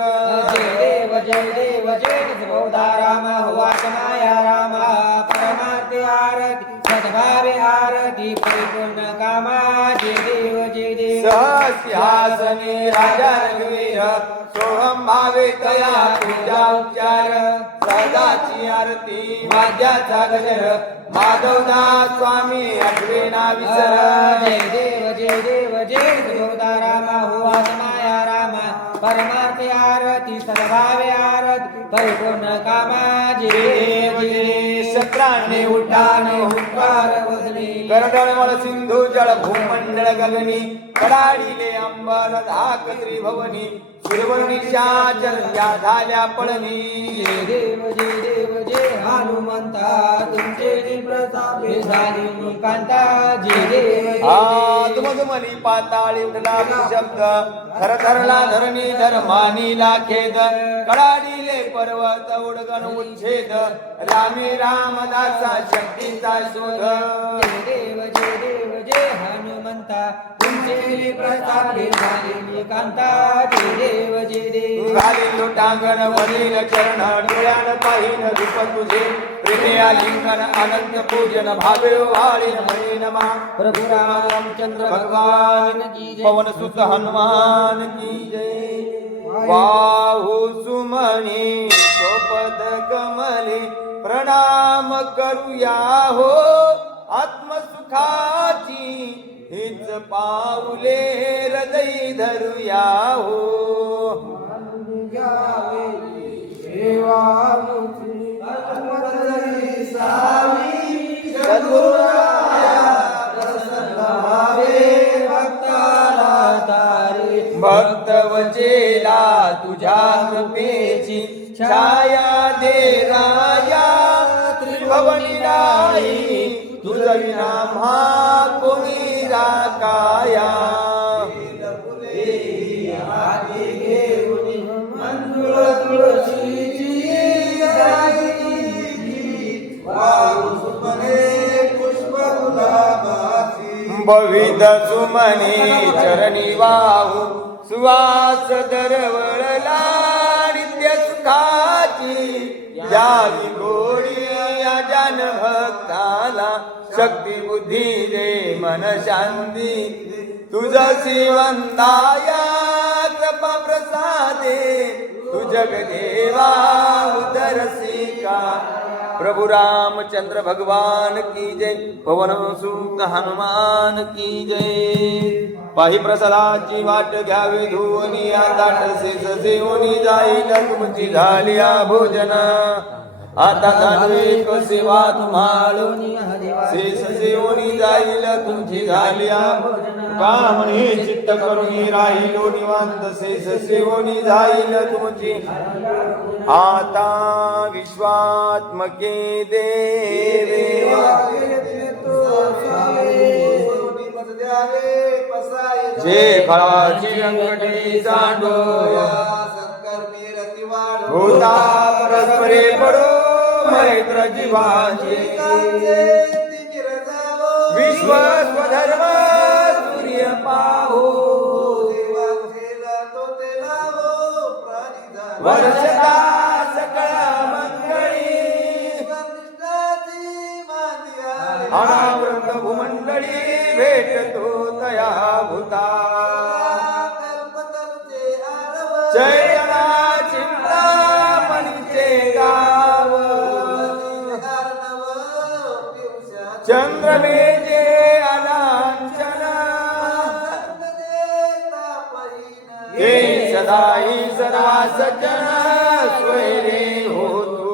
जय देव जय गौदा रामा हो आत्माया रामा परमार्थ आरती सद्भावे आरती परिपूर्ण कामा. जय देव जय देव. सिंहासने राजा रघुवीर सोहम भावे तया पूजा उपचार सहजाची आरती वाद्याचा गजर माधवदास स्वामी आठवे ना विसर जय देव जय रामा हुआ समाया रामा परमार्थे आरती सद्भावे आरती परिपूर्ण कामा जय देव जय शस्त्राने उड्डाणे हुंकार वदनी करडळमळ सिंधू जळ भूमंडळ गगनी कडाडीले अंबर धाक त्रिभवनी शिरवणीच्या चरण्या झाल्या पळणी जय देव जय हनुमंता तुमचे प्रतापे झाली कांता जय देव आत्मगमनी पाताळी उठला शब्द थरथरला धरणी धर्मानीला खेद कडाडीले पर्वत उडगण उच्छेद रामी रामदासा शक्तीचा शोध जय देव जय हनुमंता तुमचे प्रतापे झाली कांता जय देव घालील लोटांगण वरील चरण डोळ्यान पाहिन रूप तुझे प्रेमे आलिंगन अनंत पूजन भावे वाळीन मणे नमा प्रभु रामचंद्र भगवान की जय पवन सुत हनुमान की जय वाहु सुमणी सोपद कमले प्रणाम करूया हो आत्मसुखाची हीच पाऊले हृदय धरूया हो भक्त वचेला तुझ्या कृपेची छाया दे राया त्रिभुवनी राई तुझ विना म्हा कोणी राकाया बविद सुमने चरणी वाहू सुवास दरवळला नित्य सुखाची यावी गोडी अजान भक्ताला शक्ती बुद्धी दे मन शांती तुझा श्रीवंताया कृपा प्रसादे तु जगदेवा उदरसिका प्रभु रामचंद्र भगवान की जय पवन सुत हनुमान की जय पाही प्रसादाची वाट घ्यावी धुवनी दाट शेष सेवनी जाईल तुमची झालिया भोजन आता झाली सेवा तुम्हालोनी शेष सेवनी जाईल तुमची झालिया कामणे चित्त करून राहिलो निवांत शेष सेवनी जाईल तुमची आता विश्वात्मके देवे जे फळाची अंगठी सांडो होता परस्परे पडो मैत्र जीवाचे विश्व स्वधर्म सूर्य पाहो वर्षदा सकळ मंगळी अनावृत भूमंडळी भेटतो तया भूता चैतना चिंता मनीचे गाव चंद्रमेजे अलांचना हे सदाई सर्वा सज्जन स्वैरे होतो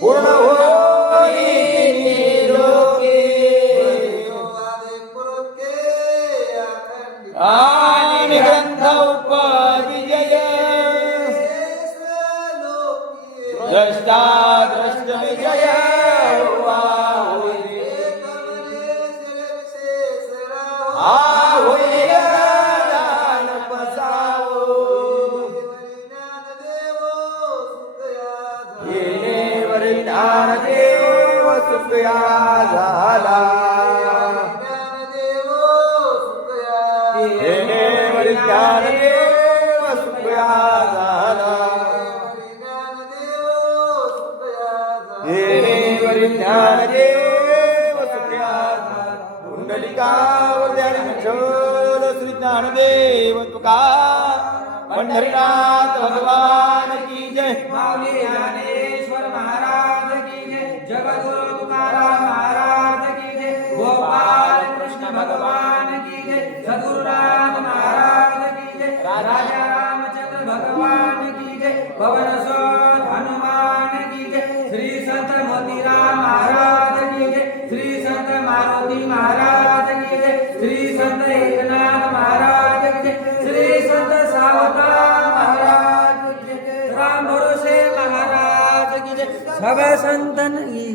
पूर्ण होई निरोगी आणि ग्रंथ उपविजय द्रष्टा द्रष्ट विजय देव सुखया झाला ज्ञान देव सुखया झाला ज्ञान देव सुखया कुंडलिकावर ध्यान श्री ज्ञानदेव तुका पंढरीनाथ भगवान की जय. माऊली ज्ञानेश्वर महाराज की जय. जगद्गुरु तुकाराम महाराज की जय. गोपाल कृष्ण भगवान की जय. सद्गुरुनाथ महाराज की जय. राजा रामचंद्र भगवान की जय. पवनसुत हनुमान की जय. श्री संत मोतीराम महाराज की जय. श्री संत मारुती महाराज की जय. श्री संत एकनाथ महाराज की जय. श्री संत सावता महाराज की जय. राम भरोसे महाराज की जय. सब संतन की